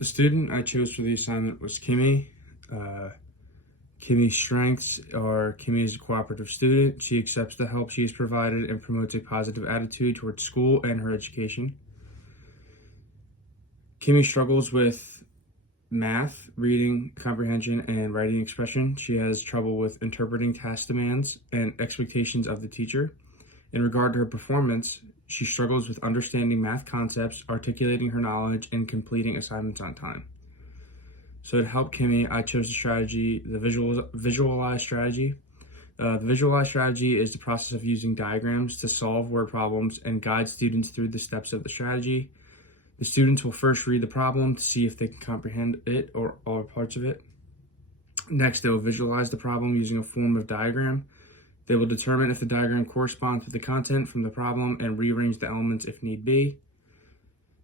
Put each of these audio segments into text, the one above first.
The student I chose for the assignment was Kimmy. Kimmy's strengths are Kimmy is a cooperative student. She accepts the help she is provided and promotes a positive attitude towards school and her education. Kimmy struggles with math, reading comprehension, and writing expression. She has trouble with interpreting task demands and expectations of the teacher. In regard to her performance, she struggles with understanding math concepts, articulating her knowledge, and completing assignments on time. So to help Kimmy, I chose the strategy, the visualize strategy. The visualize strategy is the process of using diagrams to solve word problems and guide students through the steps of the strategy. The students will first read the problem to see if they can comprehend it or all parts of it. Next, they will visualize the problem using a form of diagram. They will determine if the diagram corresponds with the content from the problem and rearrange the elements if need be.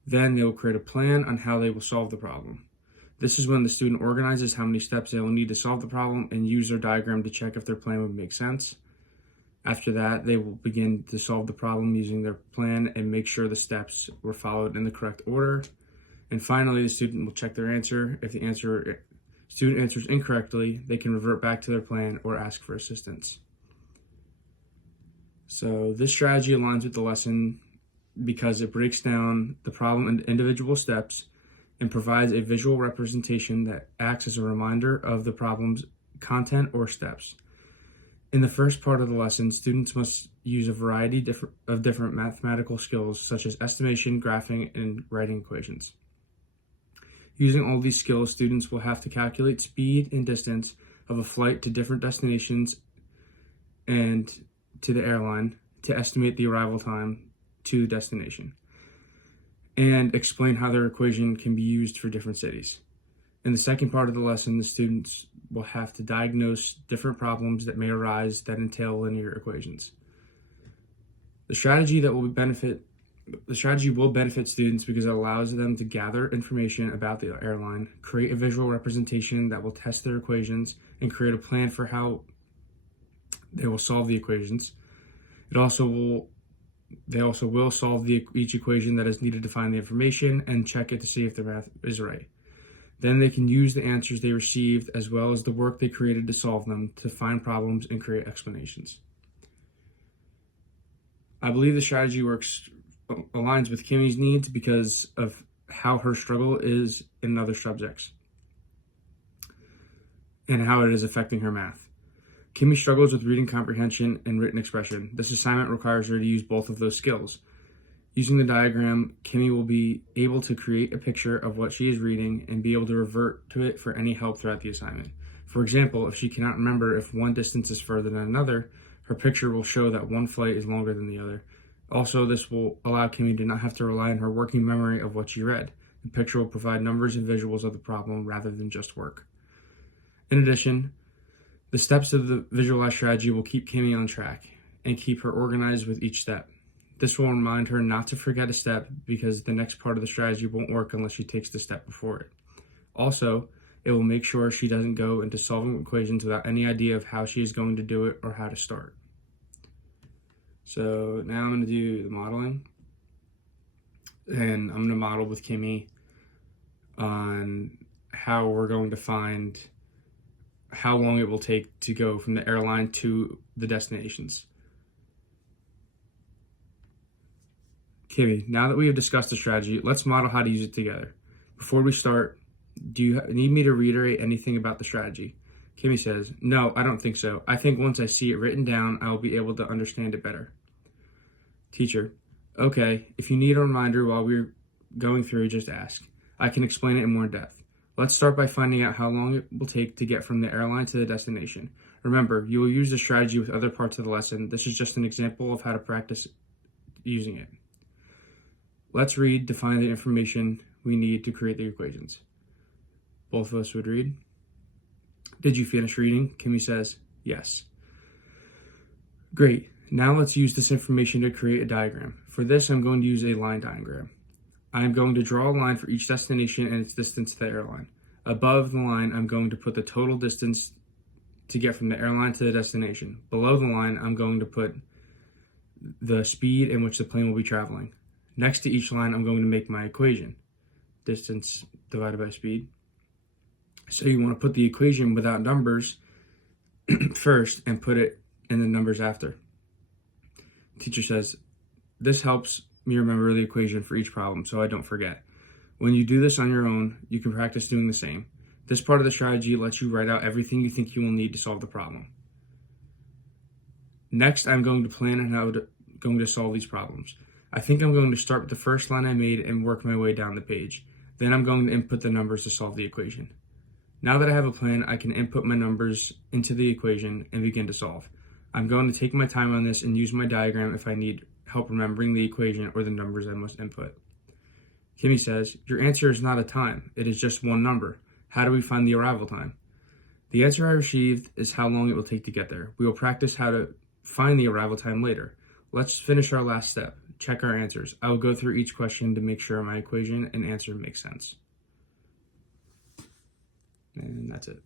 Then they will create a plan on how they will solve the problem. This is when the student organizes how many steps they will need to solve the problem and use their diagram to check if their plan would make sense. After that, they will begin to solve the problem using their plan and make sure the steps were followed in the correct order. And finally, the student will check their answer. If the student answers incorrectly, they can revert back to their plan or ask for assistance. So this strategy aligns with the lesson because it breaks down the problem into individual steps and provides a visual representation that acts as a reminder of the problem's content or steps. In the first part of the lesson, students must use a variety of different mathematical skills such as estimation, graphing, and writing equations. Using all these skills, students will have to calculate speed and distance of a flight to different destinations and to the airline to estimate the arrival time to the destination, and explain how their equation can be used for different cities. In the second part of the lesson, the students will have to diagnose different problems that may arise that entail linear equations. The strategy will benefit students because it allows them to gather information about the airline, create a visual representation that will test their equations, and create a plan for how they will solve the equations. They also will solve each equation that is needed to find the information and check it to see if the math is right. Then they can use the answers they received as well as the work they created to solve them to find problems and create explanations. I believe the strategy aligns with Kimmy's needs because of how her struggle is in other subjects and how it is affecting her math. Kimmy struggles with reading comprehension and written expression. This assignment requires her to use both of those skills. Using the diagram, Kimmy will be able to create a picture of what she is reading and be able to revert to it for any help throughout the assignment. For example, if she cannot remember if one distance is further than another, her picture will show that one flight is longer than the other. Also, this will allow Kimmy to not have to rely on her working memory of what she read. The picture will provide numbers and visuals of the problem rather than just work. In addition, the steps of the visualize strategy will keep Kimmy on track and keep her organized with each step. This will remind her not to forget a step because the next part of the strategy won't work unless she takes the step before it. Also, it will make sure she doesn't go into solving equations without any idea of how she is going to do it or how to start. So now I'm going to do the modeling, and I'm going to model with Kimmy on how we're going to find how long it will take to go from the airline to the destinations. Kimmy, now that we have discussed the strategy, let's model how to use it together. Before we start, do you need me to reiterate anything about the strategy? Kimmy says, no, I don't think so. I think once I see it written down, I will be able to understand it better. Teacher, okay, if you need a reminder while we're going through, just ask. I can explain it in more depth. Let's start by finding out how long it will take to get from the airline to the destination. Remember, you will use the strategy with other parts of the lesson. This is just an example of how to practice using it. Let's read to find the information we need to create the equations. Both of us would read. Did you finish reading? Kimmy says, yes. Great. Now let's use this information to create a diagram. For this, I'm going to use a line diagram. I'm going to draw a line for each destination and its distance to the airline. Above the line, I'm going to put the total distance to get from the airline to the destination. Below the line, I'm going to put the speed in which the plane will be traveling. Next to each line, I'm going to make my equation. distance divided by speed. So you want to put the equation without numbers first and put it in the numbers after. Teacher says, this helps me remember the equation for each problem so I don't forget. When you do this on your own, you can practice doing the same. This part of the strategy lets you write out everything you think you will need to solve the problem. Next, I'm going to plan on how going to solve these problems. I think I'm going to start with the first line I made and work my way down the page. Then I'm going to input the numbers to solve the equation. Now that I have a plan, I can input my numbers into the equation and begin to solve. I'm going to take my time on this and use my diagram if I need help remembering the equation or the numbers I must input. Kimmy says, your answer is not a time, it is just one number. How do we find the arrival time? The answer I received is how long it will take to get there. We will practice how to find the arrival time later. Let's finish our last step. Check our answers. I will go through each question to make sure my equation and answer make sense. And that's it.